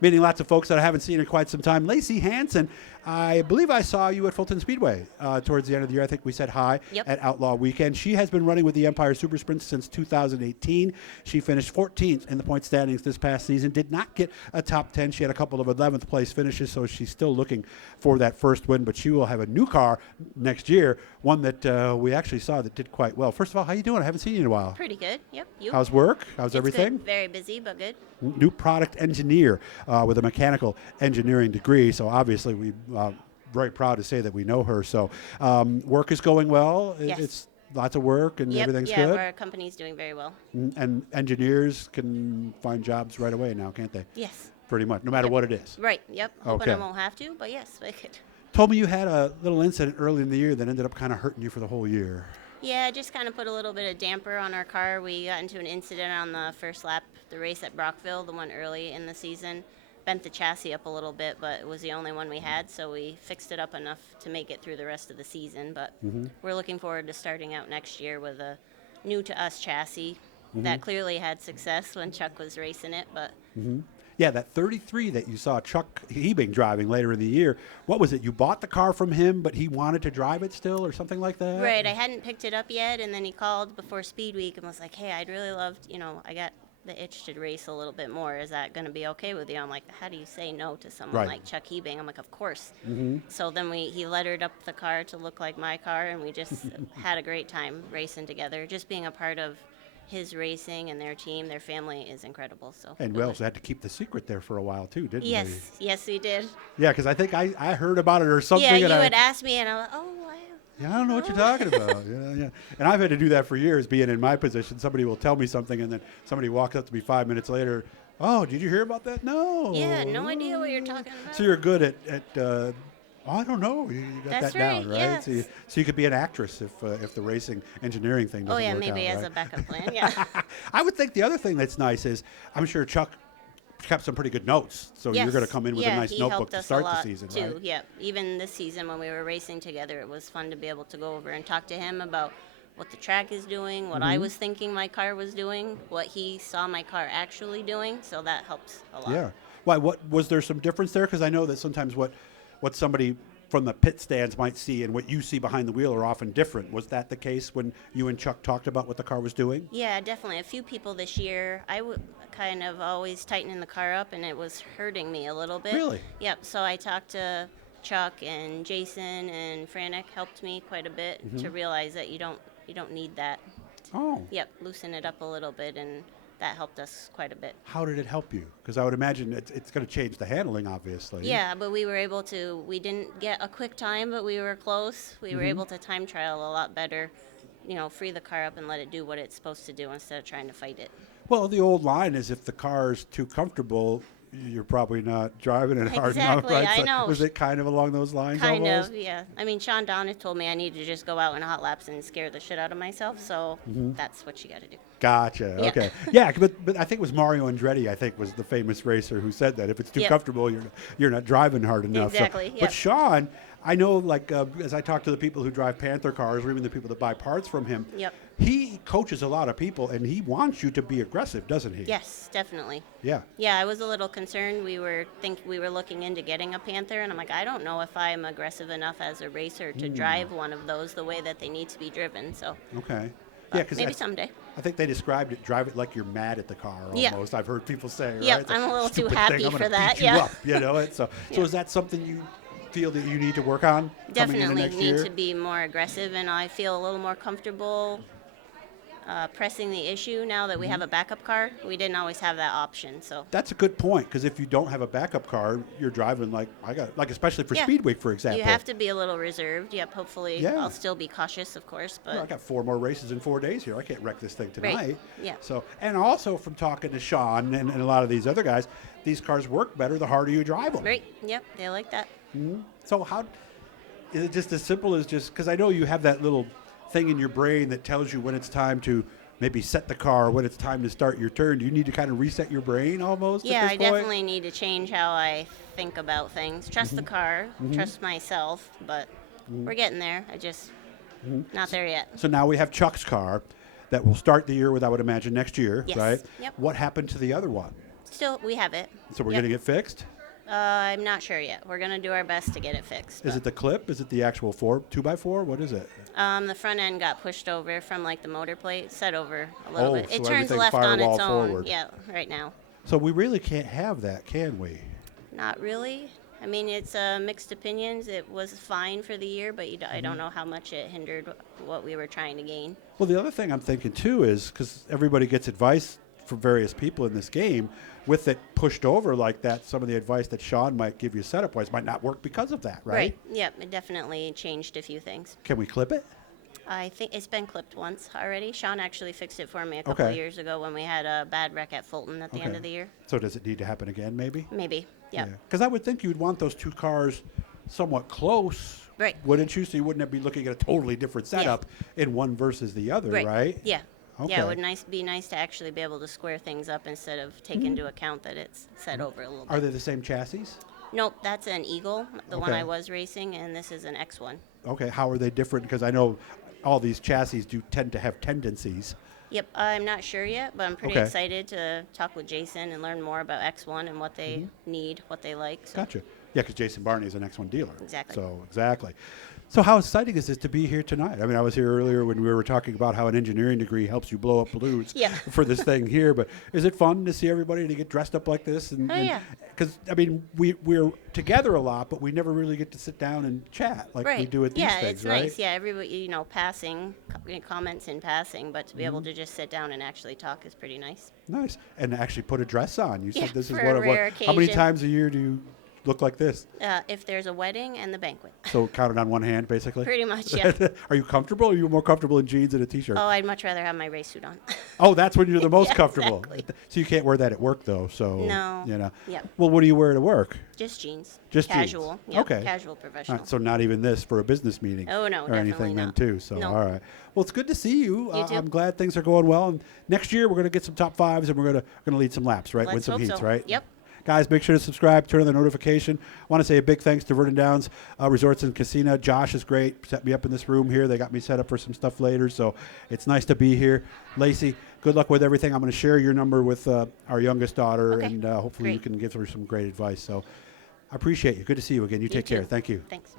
Meeting lots of folks that I haven't seen in quite some time. Lacey Hanson, I believe I saw you at Fulton Speedway towards the end of the year. I think we said hi at Outlaw Weekend. She has been running with the Empire Super Sprint since 2018. She finished 14th in the point standings this past season. Did not get a top 10. She had a couple of 11th place finishes, so she's still looking for that first win. But she will have a new car next year, one that we actually saw that did quite well. First of all, how you doing? I haven't seen you in a while. Pretty good. Yep. You? How's work? How's It's everything? Good. Very busy, but good. New product engineer with a mechanical engineering degree. So obviously we very proud to say that we know her. So work is going well. Yes. It's lots of work and everything's good. good. Yeah, our company's doing very well. And engineers can find jobs right away now, can't they? Yes. Pretty much, no matter what it is. Right. Yep. Hoping Okay. I won't have to, but yes, I could. Told me you had a little incident early in the year that ended up kind of hurting you for the whole year. Yeah, it just kind of put a little bit of damper on our car. We got into an incident on the first lap, the race at Brockville, the one early in the season. Bent the chassis up a little bit, but it was the only one we had, so we fixed it up enough to make it through the rest of the season. But we're looking forward to starting out next year with a new-to-us chassis that clearly had success when Chuck was racing it. But Yeah, that 33 that you saw Chuck Hebing driving later in the year, what was it? You bought the car from him, but he wanted to drive it still or something like that? Right, I hadn't picked it up yet, and then he called before Speed Week and was like, hey, I'd really love, I got the itch to race a little bit more. Is that going to be okay with you? I'm like, how do you say no to someone like Chuck Hebing? I'm like, of course. So then he lettered up the car to look like my car, and we just had a great time racing together. Just being a part of his racing and their team, their family is incredible. So. And we also had to keep the secret there for a while too, didn't we? Yes, we did. Yeah, because I think I heard about it or something. Yeah, you and had asked me, and I was like, I don't know what you're talking about. Yeah. And I've had to do that for years, being in my position. Somebody will tell me something, and then somebody walks up to me 5 minutes later. Oh, did you hear about that? No. Yeah, no idea what you're talking about. So you're good at I don't know. You got That's that down, right? Yes. So you could be an actress if the racing engineering thing doesn't work out. Maybe as right? a backup plan. Yeah. I would think the other thing that's nice is I'm sure Chuck kept some pretty good notes. So you're going to come in with a nice notebook to start the season, too, right? Yeah. Even this season when we were racing together, it was fun to be able to go over and talk to him about what the track is doing, what I was thinking my car was doing, what he saw my car actually doing. So that helps a lot. Yeah. Why? What was there some difference there? Because I know that sometimes what somebody from the pit stands might see and what you see behind the wheel are often different. Was that the case when you and Chuck talked about what the car was doing? Yeah, definitely. A few people this year, I would kind of always tightening the car up, and it was hurting me a little bit. Really? Yep. So I talked to Chuck and Jason, and Franek helped me quite a bit to realize that you don't need that. Oh. Yep. Loosen it up a little bit, and that helped us quite a bit. How did it help you? Because I would imagine it's going to change the handling, obviously. Yeah, but we were able to, we didn't get a quick time, but we were close. We were able to time trial a lot better, free the car up and let it do what it's supposed to do instead of trying to fight it. Well, the old line is if the car is too comfortable, you're probably not driving it hard enough, right? I know. Was it kind of along those lines Kind almost? of, yeah. I mean, Sean Donner told me I need to just go out in hot laps and scare the shit out of myself, so that's what you got to do. Gotcha. Yeah. Okay. Yeah, but I think it was Mario Andretti, I think, was the famous racer who said that. If it's too comfortable, you're not driving hard enough. Exactly. So. But Sean, I know, like, as I talk to the people who drive Panther cars or even the people that buy parts from him, he coaches a lot of people, and he wants you to be aggressive, doesn't he? Yes, definitely. Yeah. Yeah, I was a little concerned. We were looking into getting a Panther, and I'm like, I don't know if I'm aggressive enough as a racer to drive one of those the way that they need to be driven. So. Okay. But yeah, because maybe someday. I think they described it, drive it like you're mad at the car almost. I've heard people say, right? Yeah, I'm a little too happy for that. Beat you up, So is that something you feel that you need to work on? Definitely next need year? to be more aggressive, and I feel a little more comfortable pressing the issue now that we have a backup car. We didn't always have that option, so. That's a good point, because if you don't have a backup car, you're driving like especially for Speed Week, for example. You have to be a little reserved. Yep, hopefully I'll still be cautious, of course, but. I got 4 more races in 4 days here. I can't wreck this thing tonight. Right. Yeah. So, and also from talking to Sean and a lot of these other guys, these cars work better the harder you drive them. Right. Yep, they like that. Mm-hmm. So how is it just as simple as because I know you have that little thing in your brain that tells you when it's time to maybe set the car, when it's time to start your turn. Do you need to kind of reset your brain almost? Yeah, at this I point? definitely need to change how I think about things. Trust the car, trust myself, but we're getting there. I just not there yet. So now we have Chuck's car that will start the year with, I would imagine, next year, Yes. right? Yep. What happened to the other one? Still, we have it. So we're Yep. getting it fixed? I'm not sure yet. We're going to do our best to get it fixed. Is it the clip? Is it the actual 2x4? What is it? The front end got pushed over from like the motor plate, set over a little bit. so It turns everything left on firewall its own. forward. Yeah, right now. So we really can't have that, can we? Not really. I mean, it's mixed opinions. It was fine for the year, but I don't know how much it hindered what we were trying to gain. Well, the other thing I'm thinking too is because everybody gets advice from various people in this game, with it pushed over like that, some of the advice that Sean might give you setup-wise might not work because of that, right? Right. Yep. It definitely changed a few things. Can we clip it? I think it's been clipped once already. Sean actually fixed it for me a couple of years ago when we had a bad wreck at Fulton at the end of the year. So does it need to happen again, maybe? Maybe. Yeah. Because I would think you'd want those two cars somewhat close, right? Wouldn't you? So you wouldn't be looking at a totally different setup in one versus the other, right? Yeah. Okay. Yeah, it would be nice to actually be able to square things up instead of take into account that it's set over a little bit. Are they the same chassis? Nope, that's an Eagle, the one I was racing, and this is an X1. Okay, how are they different? Because I know all these chassis do tend to have tendencies. Yep, I'm not sure yet, but I'm pretty excited to talk with Jason and learn more about X1 and what they need, what they like. So. Gotcha. Yeah, because Jason Barney is an X1 dealer. Exactly. So, exactly. So how exciting is it to be here tonight? I mean, I was here earlier when we were talking about how an engineering degree helps you blow up balloons for this thing here. But is it fun to see everybody to get dressed up like this? Yeah. Because, I mean, we're together a lot, but we never really get to sit down and chat like we do at these things, it's right? nice. Yeah, everybody, passing, comments in passing, but to be able to just sit down and actually talk is pretty nice. Nice. And actually put a dress on. You said this is for one a of rare How many occasion. times a year do you look like this? If there's a wedding and the banquet. So counted on one hand, basically? Pretty much, yeah. Are you comfortable? Or are you more comfortable in jeans and a T-shirt? Oh, I'd much rather have my race suit on. Oh, that's when you're the most Yeah, comfortable. exactly. So you can't wear that at work, though. So No. you know. Yep. Well, what do you wear to work? Just jeans. Just casual. jeans. Yep, Okay. Casual All professional. right, so not even this for a business meeting. Oh, no, or definitely anything then not. too. So No. all right. Well, it's good to see you. You too. I'm glad things are going well. And next year we're going to get some top fives and we're going to lead some laps, right? Win Let's some hope heats, so. right? Yep. Guys, make sure to subscribe, turn on the notification. I want to say a big thanks to Vernon Downs Resorts and Casino. Josh is great. Set me up in this room here. They got me set up for some stuff later, so it's nice to be here. Lacey, good luck with everything. I'm going to share your number with our youngest daughter, and hopefully you can give her some great advice. So I appreciate you. Good to see you again. You take care. Too. Thank you. Thanks.